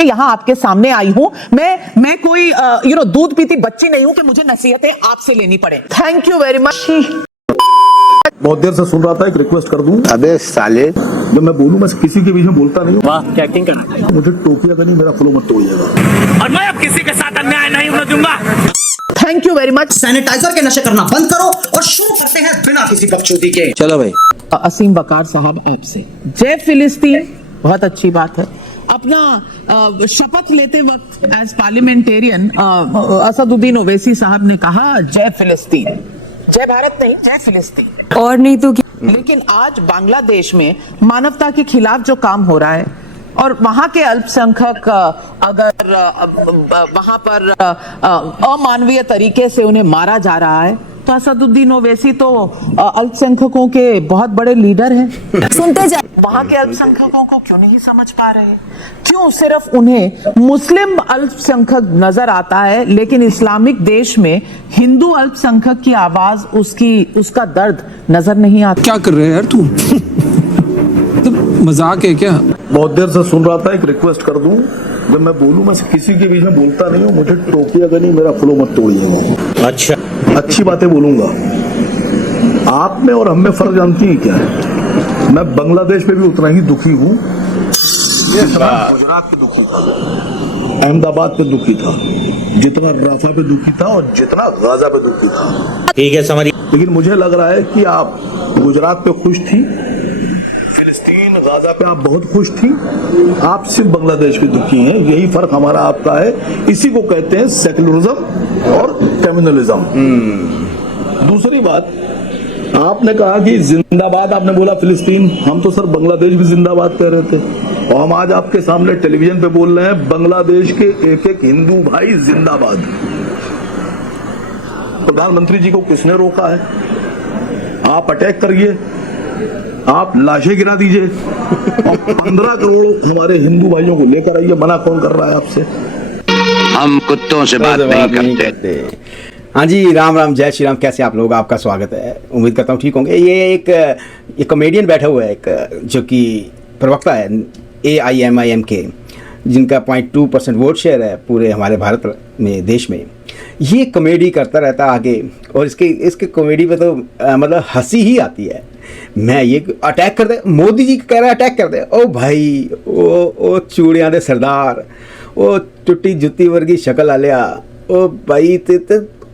यहाँ आपके सामने आई हूं। मैं कोई दूध पीती बच्ची नहीं हूं कि मुझे नसीहतें आपसे लेनी पड़े। Thank you very much. बहुत देर से सुन रहा था, एक रिक्वेस्ट कर दूं। अबे साले, जब मैं बोलूं मैं किसी के बीच में बोलता नहीं हूं। वाह क्या एक्टिंग करना। मुझे टोकिया का नहीं, मेरा फ्लो मत तोड़िएगा। और मैं अब किसी के साथ अन्याय नहीं होने दूंगा। Thank you very much. Sanitiser के नशे करना बंद करो और शुरू करते हैं बिना किसी बकचोदी के। चलो भाई। असीम वकार साहब आपसे जय फिलिस्तीन, बहुत अच्छी बात है। अपना शपथ लेते वक्त एज पार्लियामेंटेरियन असदुद्दीन ओवैसी साहब ने कहा जय फिलिस्तीन, जय भारत नहीं, जय फिलिस्तीन। और नहीं तो लेकिन आज बांग्लादेश में मानवता के खिलाफ जो काम हो रहा है और वहां के अल्पसंख्यक अगर वहां पर अमानवीय तरीके से उन्हें मारा जा रहा है तो असदुद्दीन ओवैसी तो अल्पसंख्यकों के बहुत बड़े लीडर हैं। सुनते जाए। वहां के अल्पसंख्यकों को क्यों नहीं समझ पा रहे? क्यों सिर्फ उन्हें मुस्लिम अल्पसंख्यक नजर आता है लेकिन इस्लामिक देश में हिंदू अल्पसंख्यक की आवाज, उसका दर्द नजर नहीं आता? क्या कर रहे हैं यार तू? मजाक है क्या? बहुत देर से सुन रहा था, एक रिक्वेस्ट कर दूं। जब मैं बोलूं मैं किसी के बीच में बोलता नहीं हूं। मुझे टोकिया का नहीं, मेरा फ्लो मत तोड़िएगा। अच्छा, अच्छी बातें बोलूंगा। आप में और हम में फर्क जानती है क्या है? मैं बांग्लादेश पे भी उतना ही दुखी हूं जितना गुजरात पे दुखी था, अहमदाबाद पे दुखी था, जितना राफा पे दुखी था और जितना गाजा पे दुखी था। ठीक है समझ। लेकिन मुझे लग रहा है कि आप गुजरात पे खुश थी, फिलिस्तीन गाजा पे आप बहुत खुश थी, आप सिर्फ बांग्लादेश पे दुखी हैं। यही फर्क हमारा आपका है। इसी को कहते हैं सेक्युलरिज्म और कम्युनलिज्म। दूसरी बात, आपने कहा कि जिंदाबाद, आपने बोला फिलिस्तीन, हम तो सर बांग्लादेश भी जिंदाबाद कह रहे थे और हम आज आपके सामने टेलीविजन पे बोल रहे हैं बांग्लादेश के एक एक हिंदू भाई जिंदाबाद। प्रधानमंत्री जी को किसने रोका है? आप अटैक करिए, आप लाशें गिरा दीजिए और 15 करोड़ हमारे हिंदू भाइयों को लेकर आइए। मना कौन कर रहा है आपसे? हम कुत्तों से बात नहीं करते। हाँ जी, राम राम, जय श्री राम। कैसे आप लोग? आपका स्वागत है। उम्मीद करता हूँ ठीक होंगे। ये एक कॉमेडियन बैठा हुआ है, एक जो कि प्रवक्ता है AIMIM के, जिनका 0.2% वोट शेयर है पूरे हमारे भारत में, देश में। ये कॉमेडी करता रहता है आगे, और इसके कॉमेडी पे तो मतलब हंसी ही आती है। मैं ये अटैक कर दे, मोदी जी कह रहा है अटैक कर दे। ओ भाई, ओ चूड़ियां दे सरदार, ओ टुट्टी जुत्ती वर्गी शक्ल आलिया, ओ भाई ते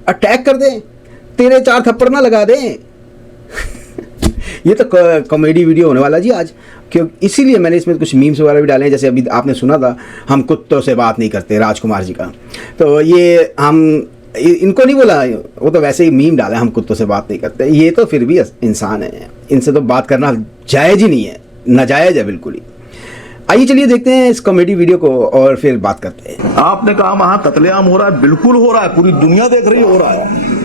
अटैक कर दे, तेरे 4 थप्पड़ ना लगा दे। ये तो कॉमेडी वीडियो होने वाला जी आज, क्यों इसीलिए मैंने इसमें कुछ मीम्स वगैरह भी डाले हैं। जैसे अभी आपने सुना था, हम कुत्तों से बात नहीं करते, राजकुमार जी का। तो ये हम इनको नहीं बोला, वो तो वैसे ही मीम डाला, हम कुत्तों से बात नहीं करते। ये तो फिर भी इंसान है, इनसे तो बात करना जायज़ ही नहीं है, नाजायज़ है बिल्कुल ही। आइए चलिए देखते हैं इस कॉमेडी वीडियो को और फिर बात करते हैं। आपने कहा वहां कत्लेआम हो रहा है, बिल्कुल हो रहा है, पूरी दुनिया देख रही हो रहा है।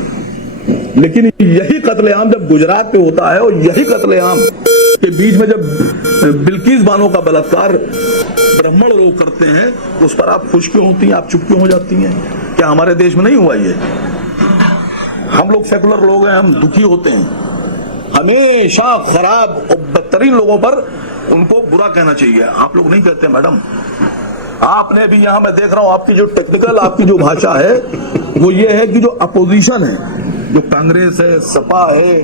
लेकिन यही कत्लेआम जब गुजरात पे होता है और यही कत्लेआम के बीच में जब बिल्किस बानो का बलात्कार ब्राह्मण लोग करते हैं, उस पर आप खुश क्यों होती हैं? आप चुप क्यों हो जाती हैं? क्या हमारे देश में नहीं हुआ ये? हम लोग सेकुलर लोग हैं, हम दुखी होते हैं। हमेशा खराब और बदतरीन लोगों पर उनको बुरा कहना चाहिए। आप लोग नहीं कहते मैडम। आपने भी यहाँ मैं देख रहा हूँ, आपकी जो टेक्निकल आपकी जो भाषा है वो ये है कि जो अपोजिशन है, जो कांग्रेस है, सपा है,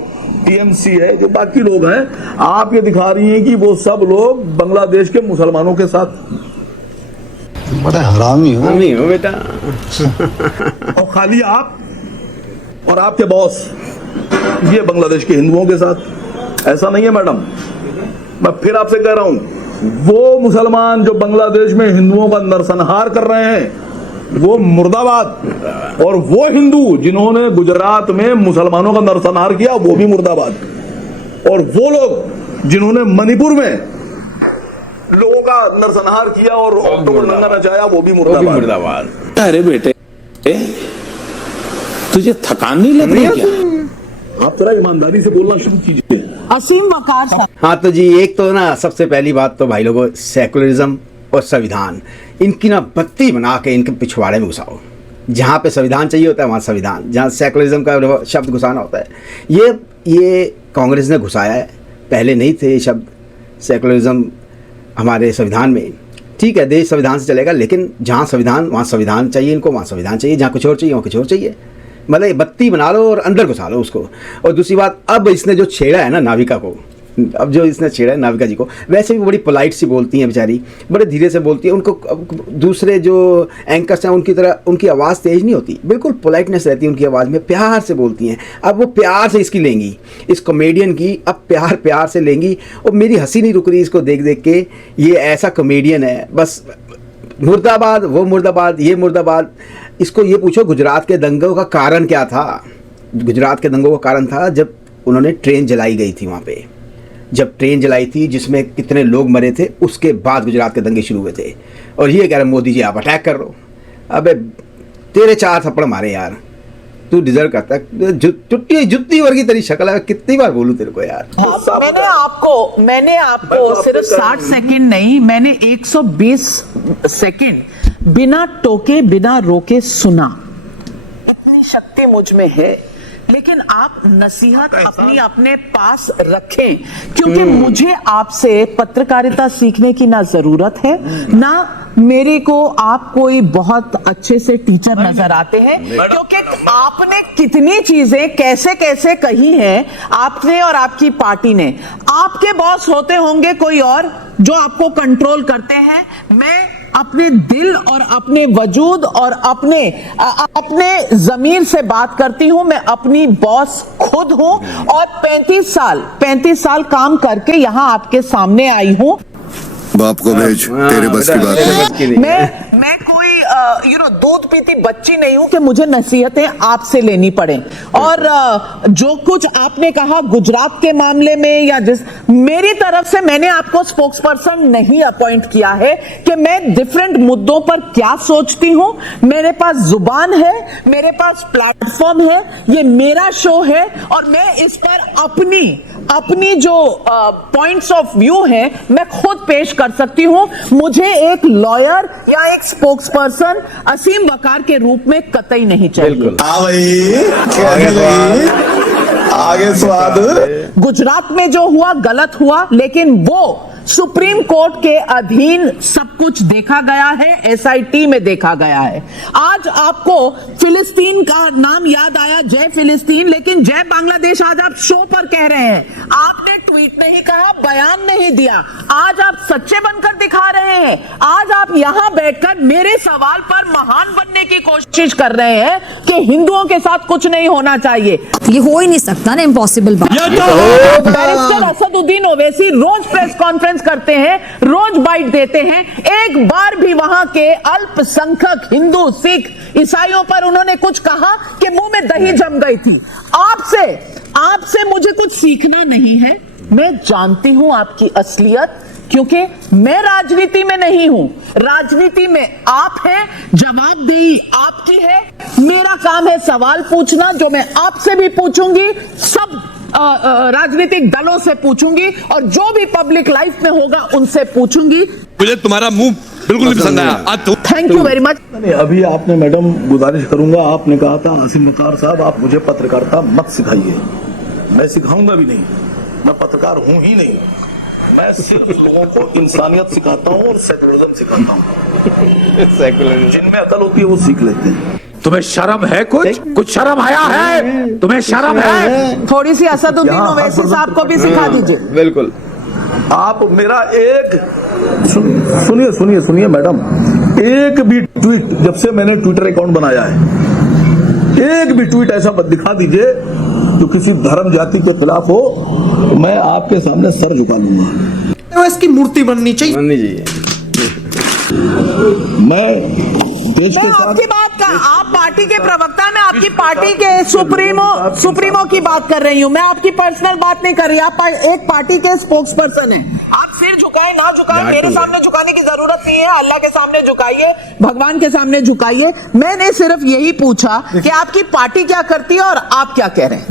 TMC है, जो बाकी लोग हैं, आप ये दिखा रही हैं कि वो सब लोग बांग्लादेश के मुसलमानों के साथ। बड़ा हरामी हो बेटा। और खाली आप और आपके बॉस ये बांग्लादेश के हिंदुओं के साथ। ऐसा नहीं है मैडम। मैं फिर आपसे कह रहा हूं, वो मुसलमान जो बांग्लादेश में हिंदुओं का नरसंहार कर रहे हैं वो मुर्दाबाद, और वो हिंदू जिन्होंने गुजरात में मुसलमानों का नरसंहार किया वो भी मुर्दाबाद, और वो लोग जिन्होंने मणिपुर में लोगों का नरसंहार किया और नंगा नचाया वो भी मुर्दाबाद। अरे बेटे, तुझे थकान नहीं लग रही क्या? आप जरा ईमानदारी से बोलना शुरू कीजिए। असीम वकार साहब। हाँ तो जी, एक तो ना सबसे पहली बात तो भाई लोगों, सेकुलरिज्म और संविधान, इनकी ना बत्ती बना के इनके पिछवाड़े में घुसाओ। जहाँ पे संविधान चाहिए होता है वहाँ संविधान, जहाँ सेकुलरिज्म का शब्द घुसाना होता है ये कांग्रेस ने घुसाया है। पहले नहीं थे ये शब्द सेकुलरिज्म हमारे संविधान में, ठीक है, देश संविधान से चलेगा, लेकिन जहाँ संविधान वहाँ संविधान चाहिए इनको, वहाँ संविधान चाहिए, जहाँ कुछ और चाहिए वहाँ कुछ और चाहिए। मतलब ये बत्ती बना लो और अंदर घुसा लो उसको। और दूसरी बात, अब इसने जो छेड़ा है ना नाविका को, अब जो इसने छेड़ा है नाविका जी को, वैसे भी बड़ी पोलाइट सी बोलती हैं बेचारी, बड़े धीरे से बोलती हैं। उनको दूसरे जो एंकर्स हैं उनकी तरह उनकी आवाज़ तेज़ नहीं होती, बिल्कुल पोलाइटनेस रहती है उनकी आवाज़ में, प्यार से बोलती हैं। अब वो प्यार से इसकी लेंगी, इस कॉमेडियन की अब प्यार से लेंगी। और मेरी हंसी नहीं रुक रही इसको देख देख के। ये ऐसा कॉमेडियन है, बस मुर्दाबाद, वो मुर्दाबाद, ये मुर्दाबाद। इसको ये पूछो गुजरात के दंगों का कारण क्या था। गुजरात के दंगों का कारण था जब उन्होंने ट्रेन जलाई गई थी वहाँ पे, जब ट्रेन जलाई थी जिसमें कितने लोग मरे थे, उसके बाद गुजरात के दंगे शुरू हुए थे। और ये कह रहे मोदी जी आप अटैक कर लो। अबे तेरे 4 थप्पड़ मारे यार, तू डिजर्व करता है। जुत्ती वर्गी तेरी शक्ल है, कितनी बार बोलूं तेरे को यार। मैंने आपको सिर्फ 60 सेकंड नहीं, मैंने 120 सेकंड बिना टोके बिना रोके सुना। इतनी शक्ति मुझ में है, लेकिन आप नसीहत अपनी अपने पास रखें, क्योंकि मुझे आपसे पत्रकारिता सीखने की ना जरूरत है, ना मेरे को आप कोई बहुत अच्छे से टीचर नजर आते हैं, क्योंकि आपने कितनी चीजें कैसे कैसे कही हैं आपने और आपकी पार्टी ने। आपके बॉस होते होंगे कोई और जो आपको कंट्रोल करते हैं। मैं अपने दिल और अपने वजूद और अपने जमीर से बात करती हूं। मैं अपनी बॉस खुद हूं और 35 साल काम करके यहां आपके सामने आई हूं। बाप को भेज, तेरे बस की बात है। मैं कोई दूध पीती बच्ची नहीं हूं कि मुझे नसीहतें आपसे लेनी पड़े। और जो कुछ आपने कहा गुजरात के मामले में या मेरी तरफ से मैंने आपको स्पोक्स पर्सन नहीं अपॉइंट किया है कि मैं डिफरेंट मुद्दों पर क्या सोचती हूं। मेरे पास जुबान है, मेरे पास प्लेटफॉर्म है, ये मेरा शो है और मैं इस पर अपनी जो पॉइंट्स ऑफ व्यू है मैं खुद पेश कर सकती हूं। मुझे एक लॉयर या एक स्पोक्स पर्सन असीम वकार के रूप में कतई नहीं चाहिए। आगे स्वाद। गुजरात में जो हुआ गलत हुआ, लेकिन वो सुप्रीम कोर्ट के अधीन सब कुछ देखा गया है, एसआईटी में देखा गया है। आज आपको फिलिस्तीन का नाम याद आया, जय फिलिस्तीन, लेकिन जय बांग्लादेश आज आप शो पर कह रहे हैं। आपने ट्वीट नहीं कहा, बयान नहीं दिया। आज आप सच्चे बनकर दिखा रहे हैं। आज आप यहां बैठकर मेरे सवाल पर महान बनने की कोशिश कर रहे हैं कि हिंदुओं के साथ कुछ नहीं होना चाहिए। ये हो ही नहीं सकता ना, इम्पॉसिबल बात। बैरिस्टर असदुद्दीन ओवैसी रोज प्रेस कॉन्फ्रेंस करते हैं, रोज बाइट देते हैं। एक बार भी वहां के अल्पसंख्यक हिंदू, सिख, ईसाइयों पर उन्होंने कुछ कहा कि मुंह में दही जम गई थी। आपसे मुझे कुछ सीखना नहीं है। मैं जानती हूं आपकी असलियत, क्योंकि मैं राजनीति में नहीं हूं। राजनीति में आप हैं, जवाबदेही आपकी है। मेरा काम है सवाल पूछना, जो मैं आपसे भी पूछूंगी, सब राजनीतिक दलों से पूछूंगी और जो भी पब्लिक लाइफ में होगा उनसे पूछूंगी। मुझे तुम्हारा मुंह बिल्कुल नहीं पसंद आया। Thank you very much. अभी आपने मैडम गुजारिश करूंगा, आपने कहा था आसिम वकार साहब आप मुझे पत्रकारिता मत सिखाइए। मैं सिखाऊंगा भी नहीं, मैं पत्रकार हूं ही नहीं। मैं सिर्फ लोगों को इंसानियत सिखाता हूं और सेकुलरिज्म सिखाता हूं। जिनमें अकल होती है वो सीख लेते हैं। तुम्हें शर्म है? कुछ शर्म आया है? तुम्हें शर्म है? थोड़ी सी असदुद्दीन ओवैसी साहब को भी सिखा दीजिए। बिल्कुल। आप मेरा एक सुनिए मैडम, एक भी ट्वीट जब से मैंने ट्विटर अकाउंट बनाया है, एक भी ट्वीट ऐसा दिखा दीजिए जो किसी धर्म जाति के खिलाफ हो, तो मैं आपके सामने सर झुका लूंगा। तो इसकी मूर्ति बननी चाहिए। मैं देश के साथ आपकी बात का, आप पार्टी के प्रवक्ता, मैं आपकी पार्टी के सुप्रीमो की बात कर रही हूँ। मैं आपकी पर्सनल बात नहीं कर रही। आप एक पार्टी के स्पोक्स पर्सन हैं। आप सिर झुकाए ना झुकाए, मेरे सामने झुकाने की जरूरत नहीं है। अल्लाह के सामने झुकाइए, भगवान के सामने झुकाइए। मैंने सिर्फ यही पूछा कि आपकी पार्टी क्या करती है और आप क्या कह रहे हैं।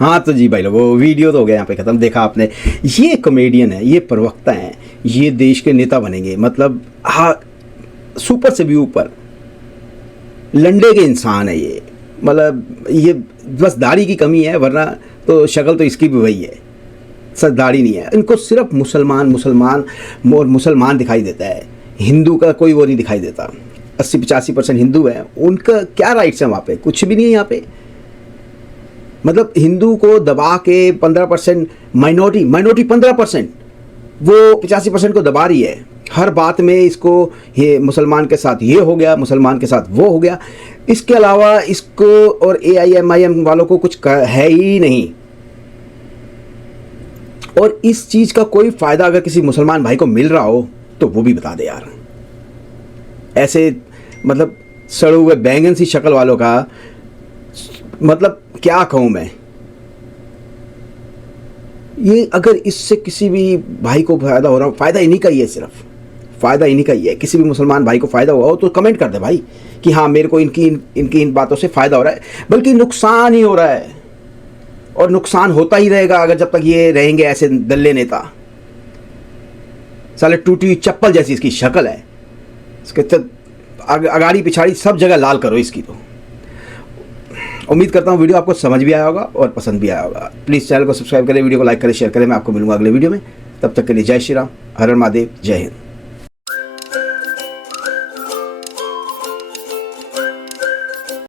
हाँ तो जी भाई लोगों, वीडियो तो हो गया यहाँ पे खत्म। देखा आपने, ये कॉमेडियन है, ये प्रवक्ता हैं, ये देश के नेता बनेंगे। मतलब हाँ, सुपर से भी ऊपर लंडे के इंसान है ये। मतलब ये बस दाढ़ी की कमी है, वरना तो शक्ल तो इसकी भी वही है। सर दाढ़ी नहीं है, इनको सिर्फ मुसलमान मुसलमान और मुसलमान दिखाई देता है, हिंदू का कोई वो नहीं दिखाई देता। 80-85% हिंदू हैं, उनका क्या राइट्स हैं वहाँ पे? कुछ भी नहीं है यहाँ पे। मतलब हिंदू को दबा के 15% माइनॉरिटी 15%, वो 85% को दबा रही है हर बात में। इसको ये मुसलमान के साथ ये हो गया, मुसलमान के साथ वो हो गया, इसके अलावा इसको और AIMIM वालों को कुछ है ही नहीं। और इस चीज़ का कोई फ़ायदा अगर किसी मुसलमान भाई को मिल रहा हो तो वो भी बता दे यार। ऐसे मतलब सड़े हुए बैंगन सी शक्ल वालों का मतलब क्या कहूँ मैं। ये अगर इससे किसी भी भाई को फ़ायदा हो रहा हो, फ़ायदा इन्हीं का ही है, सिर्फ फ़ायदा इन्हीं का ही है। किसी भी मुसलमान भाई को फ़ायदा हुआ हो तो कमेंट कर दे भाई कि हाँ मेरे को इनकी इन बातों से फ़ायदा हो रहा है, बल्कि नुकसान ही हो रहा है और नुकसान होता ही रहेगा अगर जब तक ये रहेंगे ऐसे दल्ले नेता। साले टूटी हुई चप्पल जैसी इसकी शक्ल है, इसके अगाड़ी पिछाड़ी सब जगह लाल करो इसकी। तो उम्मीद करता हूँ वीडियो आपको समझ भी आया होगा और पसंद भी आया होगा। प्लीज़ चैनल को सब्सक्राइब करें, वीडियो को लाइक करें, शेयर करें। मैं आपको मिलूंगा अगले वीडियो में, तब तक के लिए जय श्री राम, हर हर महादेव, जय हिंद।